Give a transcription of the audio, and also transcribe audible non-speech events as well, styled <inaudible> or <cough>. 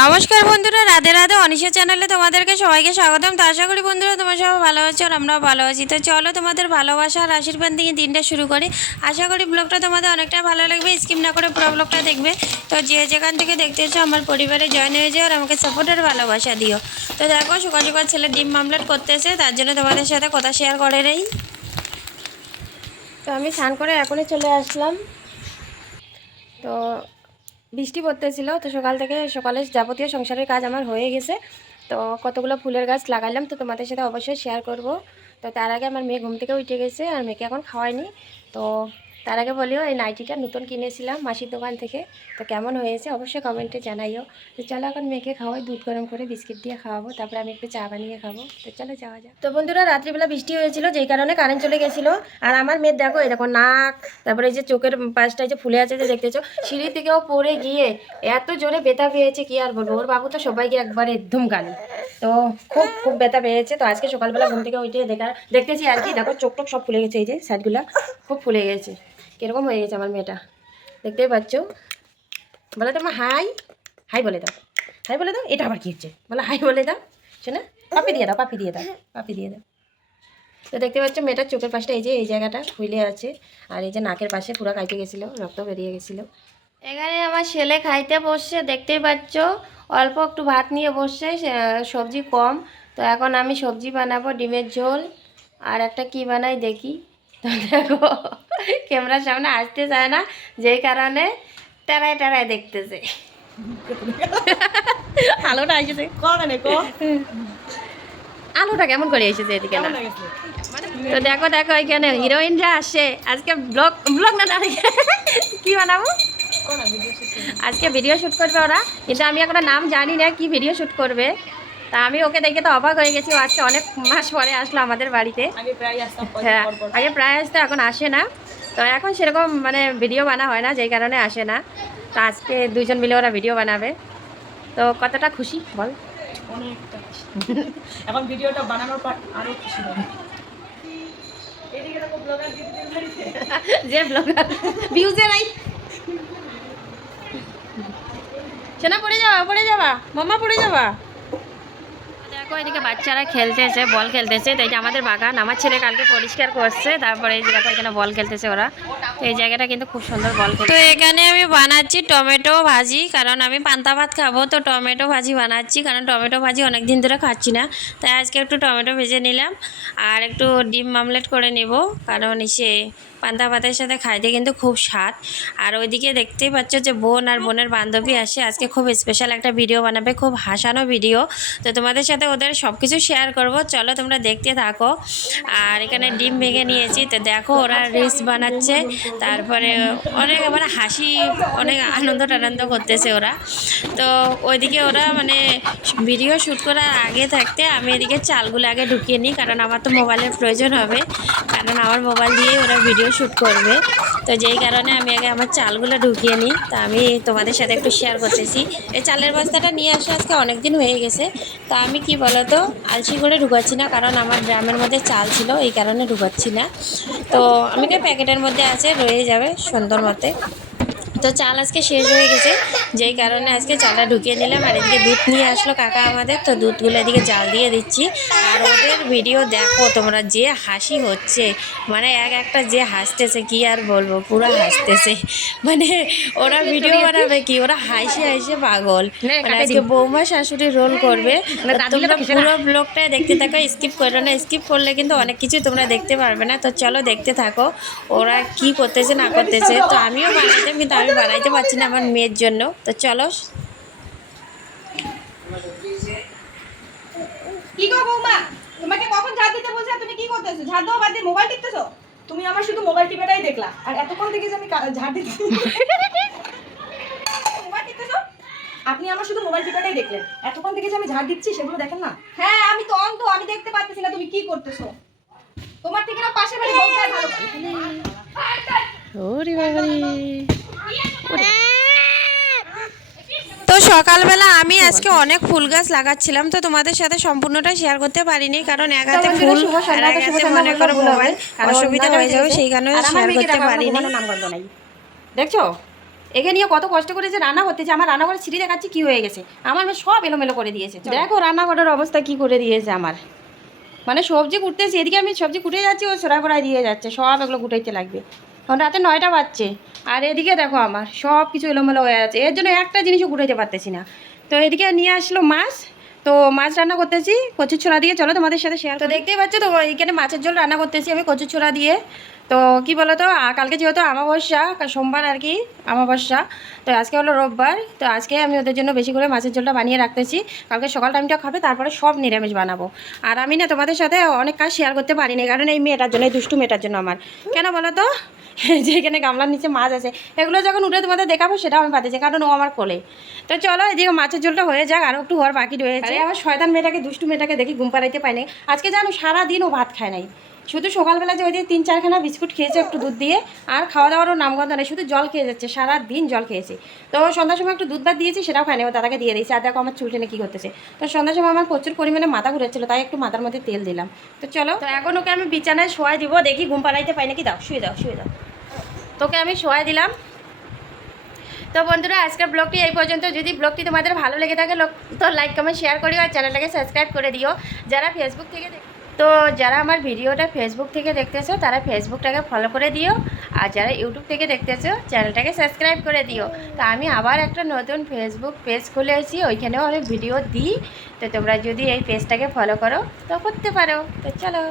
নমস্কার বন্ধুরা, রাধে রাধে। অনিশা চ্যানেলে তোমাদেরকে সবাইকে স্বাগতম। তো আশা করি বন্ধুরা তোমার সবাই ভালো আছো আর আমরাও ভালো আছি। তো চলো তোমাদের ভালোবাসা আর আশীর্বাদ দিয়ে দিনটা শুরু করি। আশা করি ব্লগটা তোমাদের অনেকটা ভালো লাগবে। স্কিপ না করে পুরো ব্লগটা দেখবে। তো যে যেখান থেকে দেখতেছো আমার পরিবারে জয়েন হয়ে যাও আর আমাকে সাপোর্ট আর ভালোবাসা দিও। তো দেখো সকাল সকাল ছেলে ডিম মামলেট করতেছে, তার জন্য তোমাদের সাথে কথা শেয়ার করে নেই। তো আমি স্নান করে এখনই চলে আসলাম। তো বৃষ্টি পড়তেছিল, তো সকাল থেকে সকালে যাবতীয় সংসারের কাজ আমার হয়ে গেছে। তো কতগুলো ফুলের গাছ লাগালাম, তো তোমাদের সাথে অবশ্যই শেয়ার করব। তো তার আগে আমার মেয়ে ঘুম থেকে উঠে গেছে, আর মেয়েকে এখন খাওয়াইনি। তো তার আগে বলিও, এই নাইটিটা নতুন কিনেছিলাম মাসির দোকান থেকে। তো কেমন হয়েছে অবশ্যই কমেন্টে জানাইও। তো চলো এখন মেয়েকে খাওয়াই, দুধ গরম করে বিস্কিট দিয়ে খাওয়াবো। তারপরে আমি একটু চা বানিয়ে খাব। তো চলো যাওয়া যাক। তো বন্ধুরা, রাত্রিবেলা বৃষ্টি হয়েছিল, যেই কারণে কারেন্ট চলে গেছিল। আর আমার মেয়ের দেখো, এই দেখো নাক, তারপরে এই যে চোখের পাশটায় যে ফুলে আছে যে দেখতেছো সিঁড়ি থেকেও পড়ে গিয়ে এত জোরে ব্যথা পেয়েছে, কি আর বলব? ওর বাবু তো সবাইকে একবারে একদম গালি। তো খুব খুব ব্যথা পেয়েছে। তো আজকে সকালবেলা ঘুম থেকে উঠে দেখা দেখতেছি আর কি, দেখো চোখ টোক সব ফুলে গেছে, এই যে সাইডগুলা খুব ফুলে গেছে। কীরকম হয়ে গেছে আমার মেয়েটা? দেখতেই পাচ্ছ? বলে তো আমার হাই। হাই বলে দাও। হাই বলে দাও, এটা আবার কি হচ্ছে? বলে, হাই বলে দাও। শোনা, পাপি দিয়ে দাও, পাপি দিয়ে দাও, পাপি দিয়ে দাও। তো দেখতে পাচ্ছ, মেয়েটার চোখের পাশটা এই যে, এই জায়গাটা ফুলে আছে। আর এই যে নাকের পাশে পুরো খাইতে গেছিল, রক্ত বেরিয়ে গেছিল। এখানে আমার ছেলে খাইতে বসছে, দেখতেই পাচ্ছ। অল্প একটু ভাত নিয়ে বসছে সবজি কম। তো এখন আমি সবজি বানাবো, ডিমের ঝোল। আর একটা কি বানাই দেখি। তো দেখো। ক্যামেরার সামনে আসতে চায় না যেই কারণে টেরায় টেরায় দেখতেছে। আলোটা এসেছে। কখানে আলোটা কেমন করে এসেছে এদিকে? না তো দেখো দেখো এখানে হিরোইন হিরোইনরা আসে। আজকে ব্লগ ব্লগ না দাঁড়িয়ে কি বানাবো? আজকে ভিডিও শ্যুট করবে ওরা। কিন্তু আমি এখনও নাম জানি না কি ভিডিও শ্যুট করবে। তা আমি ওকে দেখে তো অবাক হয়ে গেছি আজকে অনেক মাস পরে আসলো আমাদের বাড়িতে। হ্যাঁ। আগে প্রায় আসতো এখন আসে না। তো এখন সেরকম মানে ভিডিও বানা হয় না যেই কারণে আসে না। তো আজকে দুইজন মিলে ওরা ভিডিও বানাবে। তো কতটা খুশি বল। অনেকটা খুশি। এখন ভিডিওটা বানানোর পর আরও খুশি হবে। এদিকে দেখো ব্লগার দিদিদের বাড়িতে। যে ব্লগার ভিউজে নাই। সোনা পড়ে যাবা পড়ে যাবা মামা পড়ে যাবা দেখো, এদিকে বাচ্চারা খেলতেছে, বল খেলতেছে। তাই যে আমাদের বাগান, আমার ছেলে কালকে পরিষ্কার করছে, তারপরে এই দেখো, এখানে বল খেলতেছে ওরা। এই জায়গাটা কিন্তু খুব সুন্দর বল তো এখানে আমি বানাচ্ছি টমেটো ভাজি, কারণ আমি পান্তা ভাত খাব, তো টমেটো ভাজি বানাচ্ছি, কারণ টমেটো ভাজি অনেক দিন ধরে খাচ্ছি না। তাই আজকে একটু টমেটো ভেজে নিলাম, আর একটু ডিম মামলেট করে নেব, কারণ সে পান্তা ভাতের সাথে খাইতে কিন্তু খুব স্বাদ। আর ওইদিকে দেখতেই পাচ্ছ যে বোন আর বোনের বান্ধবী আসে, আজকে খুব স্পেশাল একটা ভিডিও বানাবে, খুব হাসানো ভিডিও তো তোমাদের সাথে ওদের সব কিছু শেয়ার করব, চলো তোমরা দেখতে থাকো। আর এখানে ডিম ভেঙে নিয়েছি, তো দেখো ওরা রিলস বানাচ্ছে। তারপরে অনেক মানে হাসি, অনেক আনন্দ টানন্দ করতেছে ওরা। তো ওইদিকে ওরা মানে ভিডিও শ্যুট করার আগে থাকতে আমি এদিকে চালগুলো আগে ঢুকিয়ে নিই, কারণ আমার তো মোবাইলের প্রয়োজন হবে। কারণ আমার মোবাইল দিয়ে ওরা ভিডিও শ্যুট করবে। তো যেই কারণে আমি আগে আমার চালগুলো ঢুকিয়ে নিই। তা আমি তোমাদের সাথে একটু শেয়ার করতেছি। এই চালের বস্তাটা নিয়ে আসে আজকে অনেক দিন হয়ে গেছে। তা আমি কি বলতো, আলসি করে ঢুকাচ্ছি না, কারণ আমার গ্রামের মধ্যে চাল ছিল, এই কারণে ঢুকাচ্ছি না। তো আমি প্যাকেটের মধ্যে আছে, রয়ে যাবে সুন্দর মতে। তো চাল আজকে শেষ হয়ে গেছে। যেই কারণে আজকে চালটা ঢুকিয়ে নিলাম আর এদিকে দুধ নিয়ে আসলো কাকা আমাদের। তো দুধগুলো এদিকে জাল দিয়ে দিচ্ছি। আর ওদের ভিডিও দেখো তোমরা যে হাসি হচ্ছে। মানে এক একটা যে হাসতেছে কি আর বলব? পুরো হাসতেছে। মানে ওরা ভিডিও বানাবে কি? ওরা হাসি হাসি পাগল। মানে আজকে বৌমা শাশুড়ি রোল করবে। তোমরা পুরো ব্লগটা দেখতে থাকো। স্কিপ করো না স্কিপ করলে কিন্তু অনেক কিছু তোমরা দেখতে পারবে না। তো চলো দেখতে থাকো। ওরা কি করতেছে না করতেছে। তো আমিও বানাইতাম কিন্তু আমি বানাইতে পারছি না আমার মেয়ের জন্য। তো চলো। কি গো বৌমা? তোমাকে কখন ঝাড় দিতে বলছে তুমি কি করতেছো? ঝাড় দাও বাদ দিয়ে মোবাইল টিপতেছো? তুমি আমার শুধু মোবাইল টিপাটাই দেখলা। আর এতক্ষণ থেকে যে আমি ঝাড় দিচ্ছি মোবাইল টিপতেছো? আপনি আমার শুধু মোবাইল টিপাটাই দেখলেন। এতক্ষণ থেকে যে আমি ঝাড় দিচ্ছি সেগুলো দেখেন না? হ্যাঁ আমি তো অন্ধ আমি দেখতে পাচ্ছি না তুমি কি করতেছো। তোমার থেকে না পাশে বাড়ি বউটা ভালো ওরে তো সকালবেলা আমি আজকে অনেক ফুল গাছ লাগাচ্ছিলাম তো তোমাদের সাথে সম্পূর্ণটা শেয়ার করতে পারিনি কারণ এক হাতে ফুল আর এক হাতে মনে করো মোবাইল। অসুবিধা হয়ে যাবে সেই কারণে শেয়ার করতে পারিনি। দেখছ? একে নিয়ে কত কষ্ট করেছে রান্না করতেছে আমার রান্নাঘরে ছিঁড়ি দেখাচ্ছি কি হয়ে গেছে? আমার মেয়ে সব এলোমেলো করে দিয়েছে। দেখো রান্নাঘরের অবস্থা কি করে দিয়েছে আমার। মানে সবজি কুটতেছি এদিকে আমি সবজি কুটে যাচ্ছি ও সরাই ফরাই দিয়ে যাচ্ছে সব এগুলো কুটাইতে লাগবে। এখন রাতে নয়টা বাজছে। আর এদিকে দেখো আমার সব কিছু এলোমেলো হয়ে আছে। এর জন্য একটা জিনিসও কুটাইতে পারতেছি না। তো এদিকে নিয়ে আসলো মাছ। তো মাছ রান্না করতেছি কচুর ছোলা দিয়ে। চলো তোমাদের সাথে শেয়ার তো দেখতেই পাচ্ছ তো এখানে মাছের ঝোল রান্না করতেছি আমি কচুর ছোলা দিয়ে। তো কি বলো তো কালকে যেহেতু আমাবস্যা সোমবার আর কি আমাবস্যা তো আজকে হলো রোববার। তো আজকে আমি ওদের জন্য বেশি করে মাছের ঝোলটা বানিয়ে রাখতেছি। কালকে সকাল টাইমটা খাবে তারপরে সব নিরামিষ বানাবো। আর আমি না তোমাদের সাথে অনেক কাজ শেয়ার করতে পারিনি কারণ এই মেয়েটার জন্য এই দুষ্টু মেয়েটার জন্য আমার। কেন বলো তো <laughs> যে এখানে গামলার নিচে মাছ আছে। এগুলো যখন উঠে তোমাদের দেখাবো সেটা আমি পাতেছি কারণ ও আমার কোলে। তো চলো এদিকে মাছের ঝোলটা হয়ে যাক আরও একটু হওয়ার বাকি রয়েছে। আমার শয়তান মেয়েটাকে, দুষ্টু মেয়েটাকে দেখি ঘুম পাড়াইতে পাই নাই। আজকে জানো সারাদিন ও ভাত খায় নাই। শুধু সকালবেলা যে ওই যে তিন চারখানা বিস্কুট খেয়েছে একটু দুধ দিয়ে, আর খাওয়া দাওয়ারও নামগন্ধ নেই, শুধু জল খেয়ে যাচ্ছে সারা দিন জল খেয়েছে। তো সন্ধ্যার সময় একটু দুধ ভাত দিয়েছি, সেটাও খায়নি ও দাদাকে দিয়ে দিয়েছে, আর দেখো আমার চুল টেনে কী করতেছে। তো সন্ধ্যার সময় আমার প্রচুর পরিমাণে মাথা ঘুরেছিল, তাই একটু মাথার মধ্যে তেল দিলাম। তো চলো। তো এখন ওকে আমি বিছানায় শোয়াই দিব, দেখি ঘুম পাড়াইতে পাই নাকি, দাও, শুয়ে দাও শুয়ে দাও। তোকে আমি শোয়াই দিলাম। তো বন্ধুরা, আজকের ব্লগটি এই পর্যন্ত। যদি ব্লগটি তোমাদের ভালো লেগে থাকে তো লাইক কমেন্ট শেয়ার করিও, আর চ্যানেলটাকে সাবস্ক্রাইব করে দিও। যারা ফেসবুক থেকে তো যারা আমার ভিডিওটা ফেসবুক থেকে দেখতেছো, তারা ফেসবুকটাকে ফলো করে দিও। আর যারা ইউটিউব থেকে দেখতেছো চ্যানেলটাকে সাবস্ক্রাইব করে দিও। তো আমি আবার একটা নতুন ফেসবুক পেজ খুলেছি ওইখানেও আমি ভিডিও দিই। তো তোমরা যদি এই পেজটাকে ফলো করো, তো করতে পারো। তো চলো।